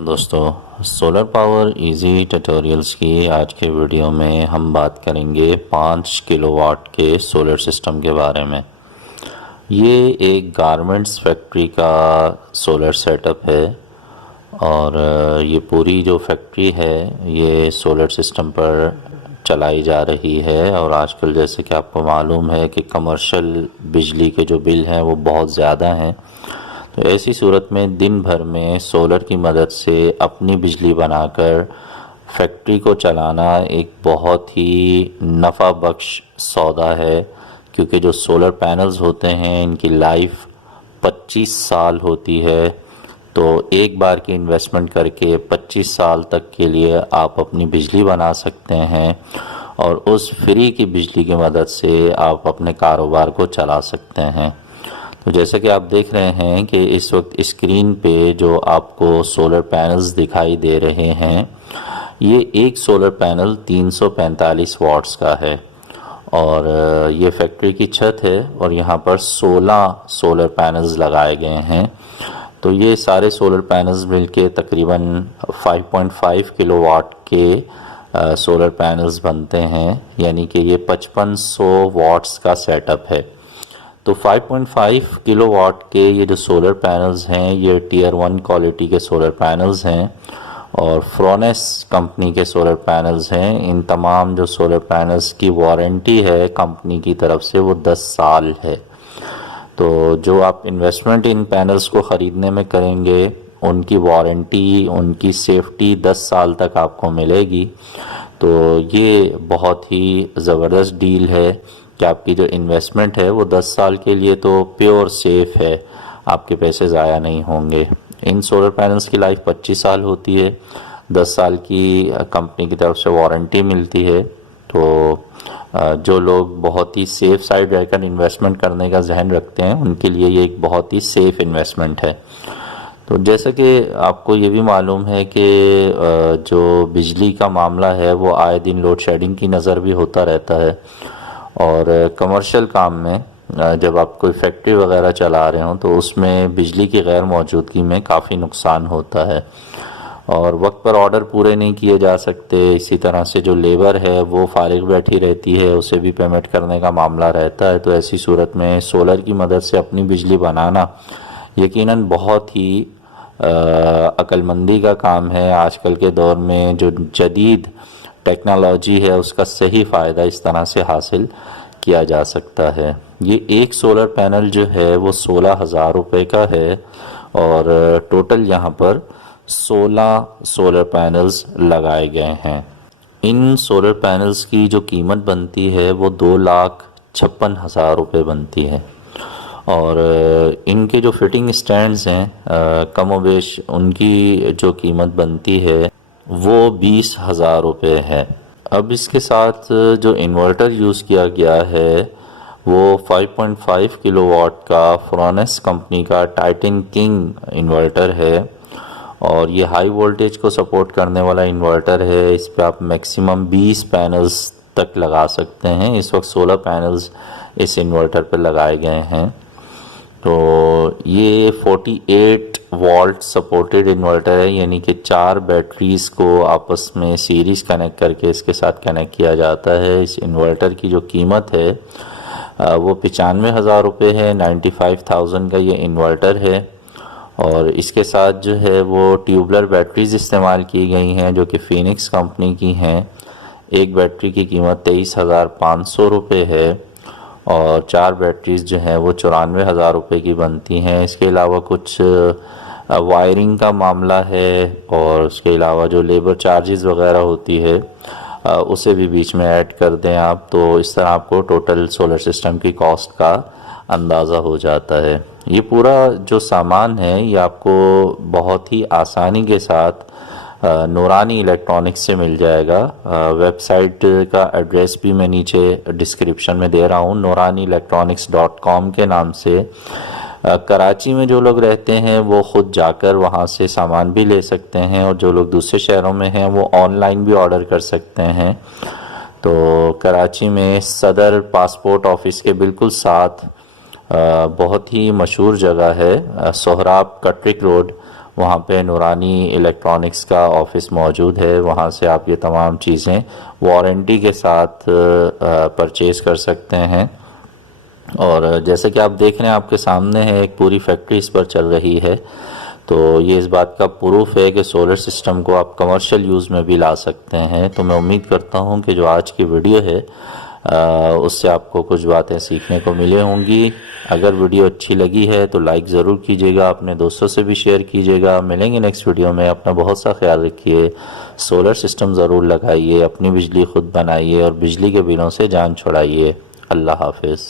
दोस्तों, solar power easy tutorials की आज के वीडियो में हम बात करेंगे 5 किलोवाट के सोलर सिस्टम के बारे में। ये एक गारमेंट्स फैक्ट्री का सोलर सेटअप है और ये पूरी जो फैक्ट्री है ये सोलर सिस्टम पर चलाई जा रही है। और आजकल जैसे कि आपको मालूम है कि कमर्शियल बिजली के जो बिल हैं वो बहुत ज़्यादा हैं, तो ऐसी सूरत में दिन भर में सोलर की मदद से अपनी बिजली बनाकर फैक्ट्री को चलाना एक बहुत ही नफ़ा बख्श सौदा है। क्योंकि जो सोलर पैनल्स होते हैं इनकी लाइफ 25 साल होती है, तो एक बार की इन्वेस्टमेंट करके 25 साल तक के लिए आप अपनी बिजली बना सकते हैं और उस फ्री की बिजली की मदद से आप अपने कारोबार को चला सकते हैं। तो जैसे कि आप देख रहे हैं कि इस वक्त स्क्रीन पे जो आपको सोलर पैनल्स दिखाई दे रहे हैं, ये एक सोलर पैनल 345 वाट्स का है और ये फैक्ट्री की छत है और यहाँ पर 16 सोलर पैनल्स लगाए गए हैं। तो ये सारे सोलर पैनल्स मिलके तकरीबन 5.5 किलोवाट के सोलर पैनल्स बनते हैं, यानी कि ये 5500 वाट्स का सेटअप है। तो 5.5 किलोवाट के ये जो सोलर पैनल्स हैं ये टियर 1 क्वालिटी के सोलर पैनल्स हैं और फ्रोनेस कंपनी के सोलर पैनल्स हैं। इन तमाम जो सोलर पैनल्स की वारंटी है कंपनी की तरफ से वो 10 साल है। तो जो आप इन्वेस्टमेंट इन पैनल्स को ख़रीदने में करेंगे उनकी वारंटी, उनकी सेफ्टी 10 साल तक आपको मिलेगी। तो ये बहुत ही ज़बरदस्त डील है कि आपकी जो इन्वेस्टमेंट है वो 10 साल के लिए तो प्योर सेफ़ है, आपके पैसे ज़ाया नहीं होंगे। इन सोलर पैनल्स की लाइफ 25 साल होती है, 10 साल की कंपनी की तरफ से वारंटी मिलती है। तो जो लोग बहुत ही सेफ़ साइड रहकर इन्वेस्टमेंट करने का जहन रखते हैं उनके लिए ये एक बहुत ही सेफ़ इन्वेस्टमेंट है। तो जैसे कि आपको ये भी मालूम है कि जो बिजली का मामला है वो आए दिन लोड शेडिंग की नज़र भी होता रहता है और कमर्शियल काम में जब आप कोई फैक्ट्री वगैरह चला रहे हो तो उसमें बिजली की गैर मौजूदगी में काफ़ी नुकसान होता है और वक्त पर ऑर्डर पूरे नहीं किए जा सकते। इसी तरह से जो लेबर है वो फारिग बैठी रहती है, उसे भी पेमेंट करने का मामला रहता है। तो ऐसी सूरत में सोलर की मदद से अपनी बिजली बनाना यकीनन बहुत ही अक्लमंदी का काम है। आजकल के दौर में जो जदीद टेक्नोलॉजी है उसका सही फ़ायदा इस तरह से हासिल किया जा सकता है। ये एक सोलर पैनल जो है वो 16,000 रुपये का है और टोटल यहाँ पर 16 सोलर पैनल्स लगाए गए हैं। इन सोलर पैनल्स की जो कीमत बनती है वो 2,56,000 रुपये बनती है और इनके जो फिटिंग स्टैंड्स हैं कमोबेश उनकी जो कीमत बनती है वो 20,000 रुपये है। अब इसके साथ जो इन्वर्टर यूज़ किया गया है वो 5.5 किलोवाट का फ्रोनेस कंपनी का टाइटन किंग इन्वर्टर है और ये हाई वोल्टेज को सपोर्ट करने वाला इन्वर्टर है। इस पर आप मैक्सिमम 20 पैनल्स तक लगा सकते हैं। इस वक्त 16 पैनल्स इस इन्वर्टर पर लगाए गए हैं। तो ये 48 वोल्ट सपोर्टेड इन्वर्टर है, यानी कि 4 बैटरीज़ को आपस में सीरीज़ कनेक्ट करके इसके साथ कनेक्ट किया जाता है। इस इन्वर्टर की जो कीमत है वो 95,000 रुपये है। 95,000 का ये इन्वर्टर है और इसके साथ जो है वो ट्यूबलर बैटरीज़ इस्तेमाल की गई हैं जो कि फिनिक्स कंपनी की हैं। एक बैटरी की कीमत 23,500 रुपये है और 4 बैटरीज़ जो हैं वो 94,000 रुपये की बनती हैं। इसके अलावा कुछ वायरिंग का मामला है और उसके अलावा जो लेबर चार्जेस वगैरह होती है उसे भी बीच में ऐड कर दें आप, तो इस तरह आपको टोटल सोलर सिस्टम की कॉस्ट का अंदाज़ा हो जाता है। ये पूरा जो सामान है ये आपको बहुत ही आसानी के साथ नूरानी इलेक्ट्रॉनिक्स से मिल जाएगा। वेबसाइट का एड्रेस भी मैं नीचे डिस्क्रिप्शन में दे रहा हूँ, noorani-electronics.com के नाम से। कराची में जो लोग रहते हैं वो ख़ुद जाकर वहाँ से सामान भी ले सकते हैं और जो लोग दूसरे शहरों में हैं वो ऑनलाइन भी ऑर्डर कर सकते हैं। तो कराची में सदर पासपोर्ट ऑफिस के बिल्कुल साथ बहुत ही मशहूर जगह है सोहराब कटरिक रोड, वहाँ पे नूरानी इलेक्ट्रॉनिक्स का ऑफिस मौजूद है। वहाँ से आप ये तमाम चीज़ें वारंटी के साथ परचेज़ कर सकते हैं। और जैसे कि आप देख रहे हैं, आपके सामने है, एक पूरी फैक्ट्री इस पर चल रही है। तो ये इस बात का प्रूफ है कि सोलर सिस्टम को आप कमर्शियल यूज़ में भी ला सकते हैं। तो मैं उम्मीद करता हूँ कि जो आज की वीडियो है उससे आपको कुछ बातें सीखने को मिली होंगी। अगर वीडियो अच्छी लगी है तो लाइक ज़रूर कीजिएगा, अपने दोस्तों से भी शेयर कीजिएगा। मिलेंगे नेक्स्ट वीडियो में। अपना बहुत सा ख्याल रखिए। सोलर सिस्टम ज़रूर लगाइए, अपनी बिजली खुद बनाइए और बिजली के बिलों से जान छुड़ाइए। अल्लाह हाफिज़।